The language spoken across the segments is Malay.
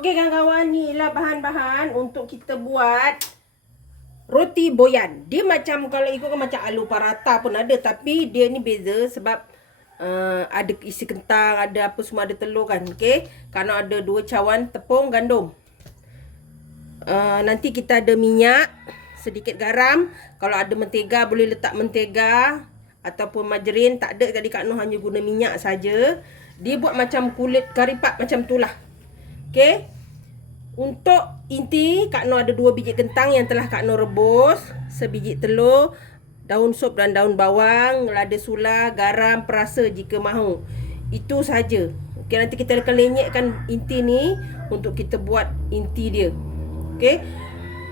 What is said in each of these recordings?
Okey kawan-kawan, ni ialah bahan-bahan untuk kita buat roti boyan. Dia macam, kalau ikutkan macam alu paratha pun ada, tapi dia ni beza sebab ada isi kentang, ada apa semua, ada telur kan. Okey, kerana ada 2 cawan tepung gandum. Nanti kita ada minyak, sedikit garam. Kalau ada mentega boleh letak mentega ataupun margarin. Tak ada, jadi Kak Noh hanya guna minyak saja. Dia buat macam kulit karipap macam tu lah. Okey. Untuk inti, Kak Noh ada 2 biji kentang yang telah Kak Noh rebus, sebiji telur, daun sop dan daun bawang, lada sula, garam, perasa jika mahu. Itu saja. Okey, nanti kita akan lenyekkan inti ni untuk kita buat inti dia. Okey.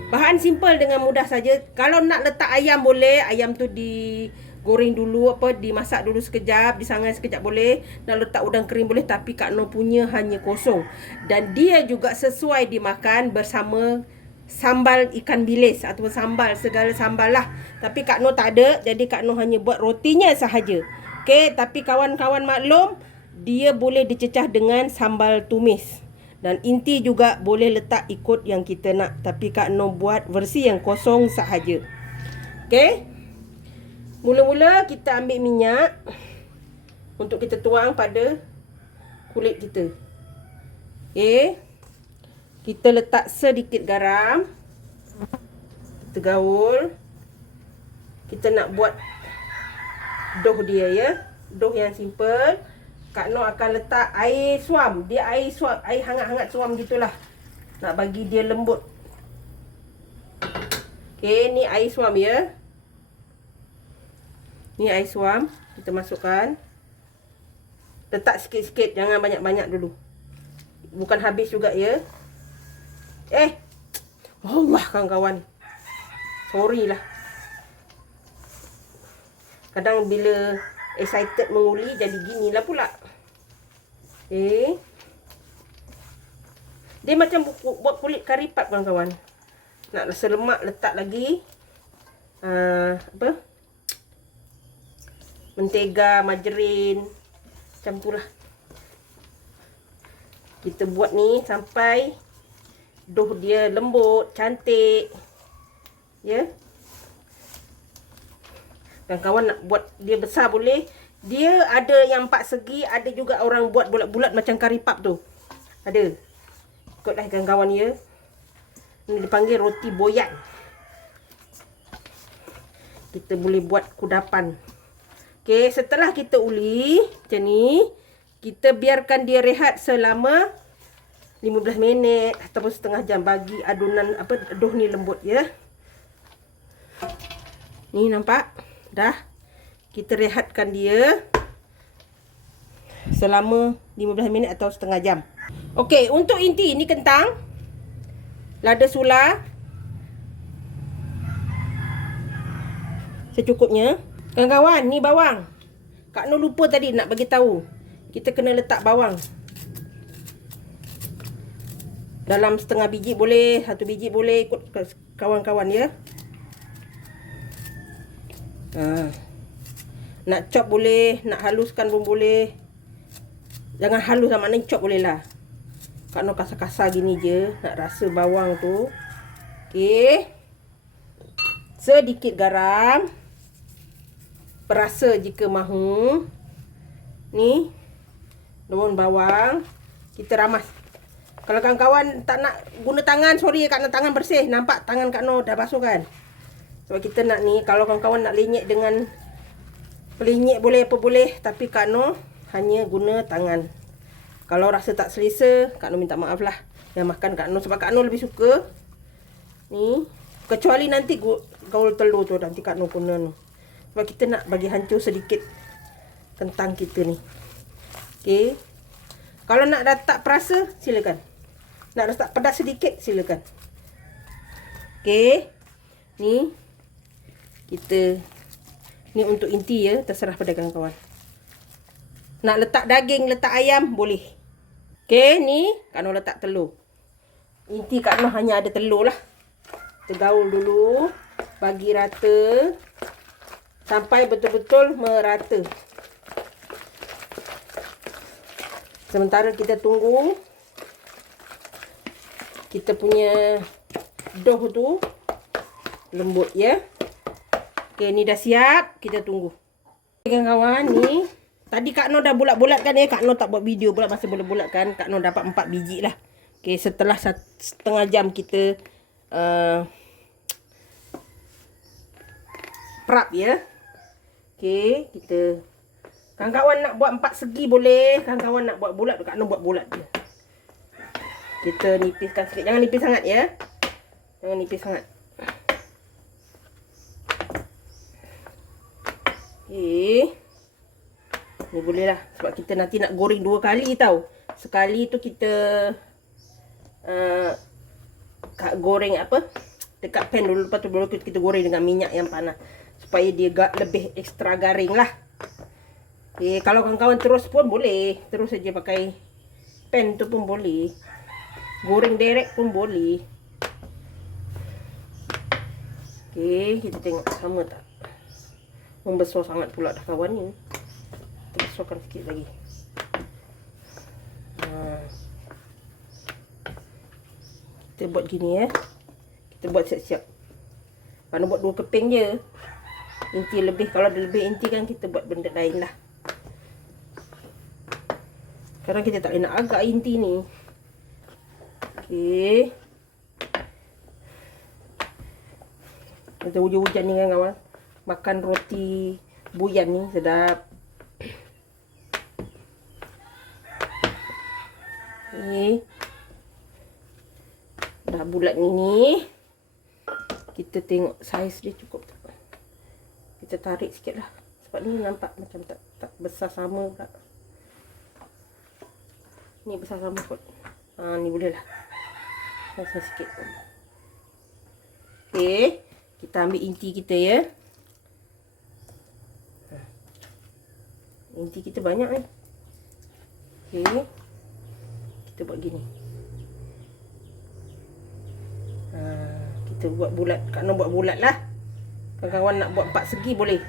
Bahan simple dengan mudah saja. Kalau nak letak ayam boleh, ayam tu digoreng dulu, dimasak dulu sekejap, disangan sekejap boleh. Nak letak udang kering boleh, tapi Kak Noh punya hanya kosong. Dan dia juga sesuai dimakan bersama sambal ikan bilis ataupun sambal, segala sambal lah. Tapi Kak Noh tak ada, jadi Kak Noh hanya buat rotinya sahaja. Okey, tapi kawan-kawan maklum, dia boleh dicecah dengan sambal tumis. Dan inti juga boleh letak ikut yang kita nak, tapi Kak Noh buat versi yang kosong sahaja. Okey. Mula-mula kita ambil minyak untuk kita tuang pada kulit kita. Okey. Kita letak sedikit garam. Kita gaul. Kita nak buat dough dia ya. Dough yang simple. Kak Noh akan letak air suam. Dia air suam, air hangat-hangat suam gitulah. Nak bagi dia lembut. Okey, ni air suam ya. Ni air suam, kita masukkan. Letak sikit-sikit, jangan banyak-banyak dulu. Bukan habis juga ya. Allah kawan-kawan. Sorry lah. Kadang bila excited menguli jadi ginilah pula. Dia macam buat kulit karipap kawan-kawan. Nak rasa lemak letak lagi mentega, margarin, macam tu lah. Kita buat ni sampai dough dia lembut, cantik. Ya. Kawan-kawan nak buat dia besar boleh. Dia ada yang 4 segi, ada juga orang buat bulat-bulat macam karipap tu. Ada. Ikutlah kawan-kawan ya. Ini dipanggil roti boyan. Kita boleh buat kudapan. Okey, setelah kita uli macam ni, kita biarkan dia rehat selama 15 minit ataupun setengah jam bagi adunan dough ni lembut ya. Ni nampak? Dah. Kita rehatkan dia selama 15 minit atau setengah jam. Okey, untuk inti ni kentang, lada sula secukupnya. Kawan-kawan, ni bawang. Kak Noh lupa tadi nak bagi tahu. Kita kena letak bawang. Dalam setengah biji boleh, 1 biji boleh, ikut kawan-kawan ya. Nak chop boleh, nak haluskan pun boleh. Jangan halus lah, maknanya chop boleh lah. Kak Noh kasar-kasar gini je, nak rasa bawang tu. Okey. Sedikit garam. Perasa jika mahu. Ni daun bawang. Kita ramas. Kalau kawan-kawan tak nak guna tangan, sorry Kak Noh, tangan bersih. Nampak tangan Kak Noh dah basuh kan? Sebab kita nak ni, kalau kawan-kawan nak lenyek dengan pelenyek boleh, apa boleh, tapi Kak Noh hanya guna tangan. Kalau rasa tak selesa, Kak Noh minta maaf lah. Yang makan Kak Noh, sebab Kak Noh lebih suka ni. Kecuali nanti gaul telur tu, nanti Kak Noh guna ni. Sebab kita nak bagi hancur sedikit kentang kita ni. Okey. Kalau nak letak perasa, silakan. Nak letak pedas sedikit, silakan. Okey. Ni kita, ni untuk inti ya, terserah pada kawan-kawan. Nak letak daging, letak ayam, boleh. Okey, ni Kak Noh letak telur. Inti Kak Noh hanya ada telur lah. Kita gaul dulu, bagi rata sampai betul-betul merata. Sementara kita tunggu kita punya dough tu lembut ya. Okey, ni dah siap. Kita tunggu. Kawan-kawan, ni tadi Kak Noh dah bulat-bulatkan ya. Kak Noh tak buat video pula masa bulat-bulatkan. Kak Noh dapat 4 biji lah. Okey, setelah setengah jam kita prep ya. Okey, kita kawan-kawan nak buat 4 segi boleh. Kawan-kawan nak buat bulat, Kak Noh buat bulat je. Kita nipiskan sikit. Jangan nipis sangat ya. Jangan nipis sangat. Okey. Ni boleh lah. Sebab kita nanti nak goreng 2 kali tau. Sekali tu kita goreng apa? Dekat pan dulu. Lepas tu baru kita goreng dengan minyak yang panas. Supaya dia lebih ekstra garing lah. Okay, kalau kawan-kawan terus pun boleh. Terus saja pakai pan tu pun boleh. Goreng direct pun boleh. Okay, kita tengok sama tak. Membesar sangat pula dah kawan ni. Kita besarkan sikit lagi. Kita buat gini ya. Kita buat siap-siap. Kalau buat 2 keping je. Inti lebih. Kalau ada lebih inti kan kita buat benda lain lah. Sekarang kita tak boleh nak agak inti ni. Okey. Kita hujan-hujan ni kan kawan. Makan roti buyan ni sedap. Ni. Dah bulat ni. Kita tengok saiz dia cukup tak. Kita tarik sikit lah. Sebab ni nampak macam tak besar sama pula. Ni besar sama kot. Ni boleh lah. Besar sikit. Okey. Kita ambil inti kita ya. Inti kita banyak ni. Okey. Kita buat gini. Kita buat bulat. Kak Noh buat bulat lah. Kawan-kawan nak buat 4 segi boleh.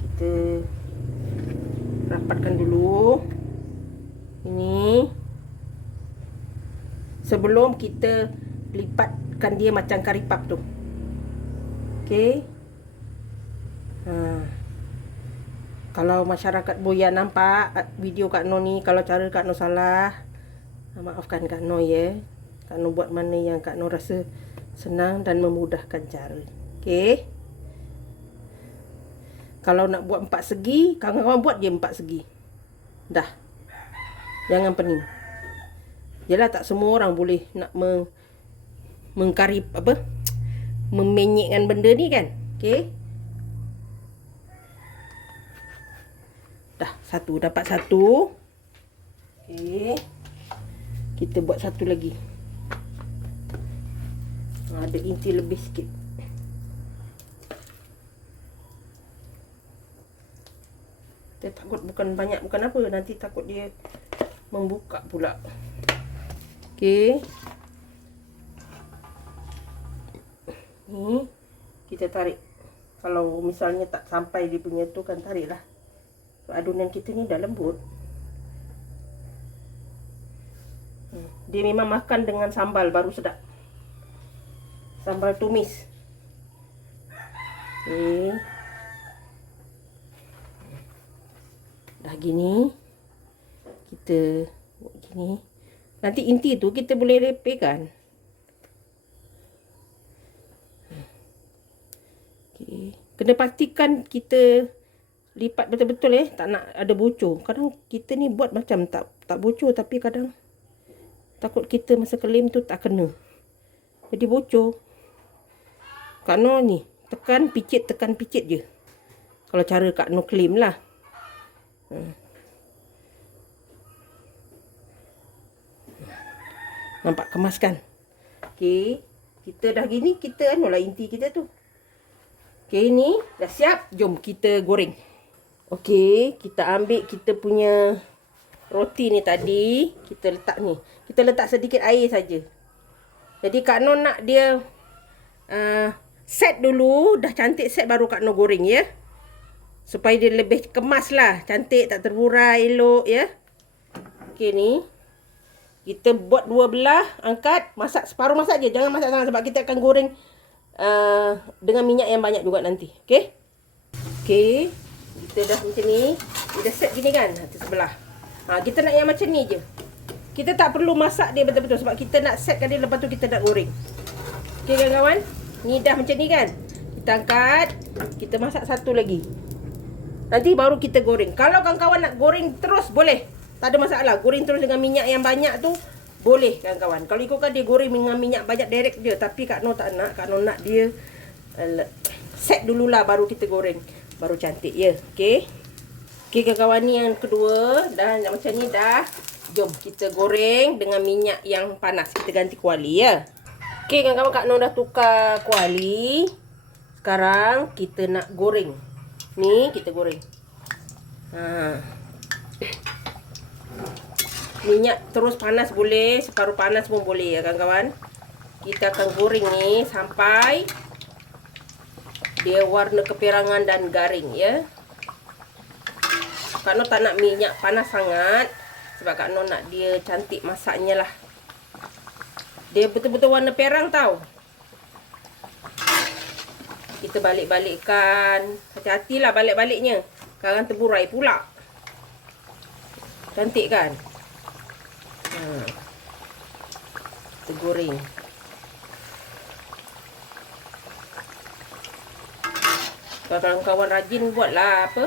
Kita rapatkan dulu. Ini. Sebelum kita lipatkan dia macam karipap tu. Okey. Kalau masyarakat Boyan nampak video Kak Noh ni, kalau cara Kak Noh salah, maafkan Kak Noh ya. Kak Noh buat mana yang Kak Noh rasa senang dan memudahkan cara. Okey. Kalau nak buat 4 segi, kawan-kawan buat je 4 segi. Dah. Jangan pening. Yalah tak semua orang boleh nak mengkarip apa? Memenyekkan benda ni kan. Okey. Dah, dapat satu. Okey. Kita buat satu lagi. Ada inti lebih sikit. Kita takut bukan banyak, bukan apa. Nanti takut dia membuka pula. Okey. Ni kita tarik. Kalau misalnya tak sampai dia punya tu kan tariklah. Adunan kita ni dah lembut. Dia memang makan dengan sambal baru sedap. Sambal tumis. Okey. Dah gini. Kita buat gini. Nanti inti tu kita boleh lepaskan. Okey. Kena pastikan kita lipat betul-betul tak nak ada bocor. Kadang kita ni buat macam tak bocor tapi kadang takut kita masa kelem tu tak kena. Jadi bocor. Kak Noh ni tekan picit je. Kalau cara Kak Noh claim lah. Nampak kemaskan. Okey, kita dah gini, kita anulah inti kita tu. Okey, ni dah siap. Jom kita goreng. Okey, kita ambil kita punya roti ni tadi, kita letak ni. Kita letak sedikit air saja. Jadi Kak Noh nak dia set dulu, dah cantik set baru Kak Noh goreng ya. Supaya dia lebih kemas lah, cantik, tak terburai, elok ya. Okey ni. Kita buat dua belah, angkat, masak separuh masak je. Jangan masak sangat sebab kita akan goreng dengan minyak yang banyak juga nanti. Okey? Okey. Kita dah macam ni. Kita dah set gini kan? Di sebelah. Kita nak yang macam ni je. Kita tak perlu masak dia betul-betul sebab kita nak setkan dia, lepas tu kita nak goreng. Okey kawan-kawan? Ni dah macam ni kan? Kita angkat. Kita masak satu lagi. Nanti baru kita goreng. Kalau kawan-kawan nak goreng terus, boleh. Tak ada masalah. Goreng terus dengan minyak yang banyak tu, boleh kawan-kawan. Kalau ikutkan dia goreng dengan minyak banyak direct je. Tapi Kak Noh tak nak. Kak Noh nak dia set dululah baru kita goreng. Baru cantik ya. Okey. Okey kawan-kawan, ni yang kedua. Dah macam ni dah. Jom kita goreng dengan minyak yang panas. Kita ganti kuali ya. Okey kawan-kawan, Kak Noh dah tukar kuali. Sekarang kita nak goreng. Ni kita goreng. Minyak terus panas boleh, separuh panas pun boleh ya kawan-kawan. Kita akan goreng ni sampai dia warna keperangan dan garing ya. Kak Noh tak nak minyak panas sangat sebab Kak Noh nak dia cantik masaknya lah. Dia betul-betul warna perang tau. Kita balik-balikkan. Hati-hatilah balik-baliknya. Sekarang terburai pula. Cantik kan? Kita goreng. Kalau kawan-kawan rajin buatlah apa?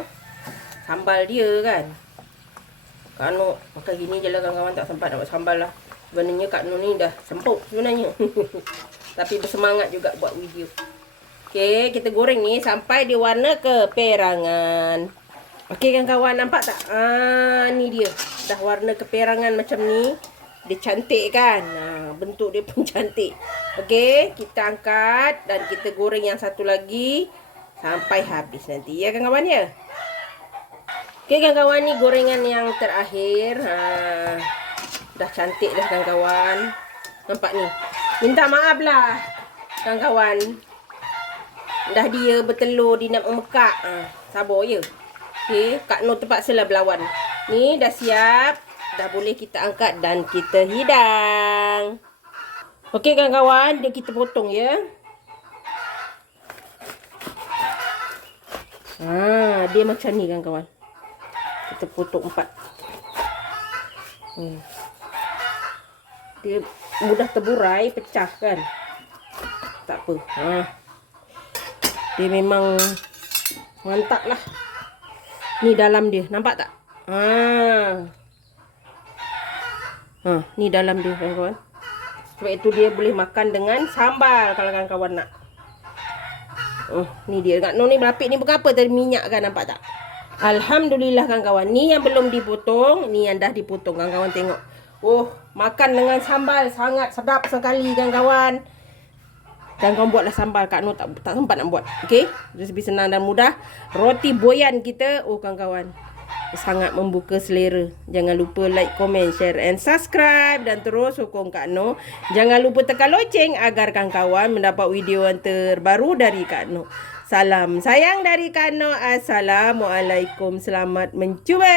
Sambal dia kan. Kak Noh makan gini je lah kawan-kawan, tak sempat nak buat sambal lah. Sebenarnya Kak Noh ni dah semput sebenarnya. Tapi bersemangat juga buat video. Okey, kita goreng ni sampai dia warna keperangan. Okey kawan-kawan, nampak tak? Ni dia. Dah warna keperangan macam ni. Dia cantik kan? Bentuk dia pun cantik. Okey, kita angkat dan kita goreng yang satu lagi sampai habis nanti ya kawan-kawan ya. Okey kawan-kawan, ni gorengan yang terakhir. Dah cantik dah kawan-kawan. Nampak ni. Minta maaf lah kawan-kawan. Dah dia bertelur, dia nak memekak. Sabar ya. Okey, Kak Noh terpaksalah berlawan. Ni dah siap. Dah boleh kita angkat dan kita hidang. Okey kawan-kawan, dia kita potong ya. Dia macam ni kawan-kawan. Kita potong 4. Dia mudah terburai, pecah kan. Tak apa. Dia memang mantap lah. Ni dalam dia, nampak tak? Ni dalam dia kawan-kawan. Sebab itu dia boleh makan dengan sambal kalau kawan-kawan nak. Ni dia. Kak Noh ni berapik ni bukan apa tadi, minyak kan, nampak tak? Alhamdulillah kawan-kawan. Ni yang belum dipotong, ni yang dah dipotong kawan-kawan, tengok. Makan dengan sambal sangat sedap sekali kawan-kawan. Kawan-kawan buatlah sambal. Kak Noh tak sempat nak buat. Okey, lebih senang dan mudah. Roti boyan kita, kawan-kawan, sangat membuka selera. Jangan lupa like, komen, share and subscribe. Dan terus sokong Kak Noh. Jangan lupa tekan loceng agar kawan-kawan mendapat video yang terbaru dari Kak Noh. Salam sayang dari Kak Noh. Assalamualaikum. Selamat mencuba.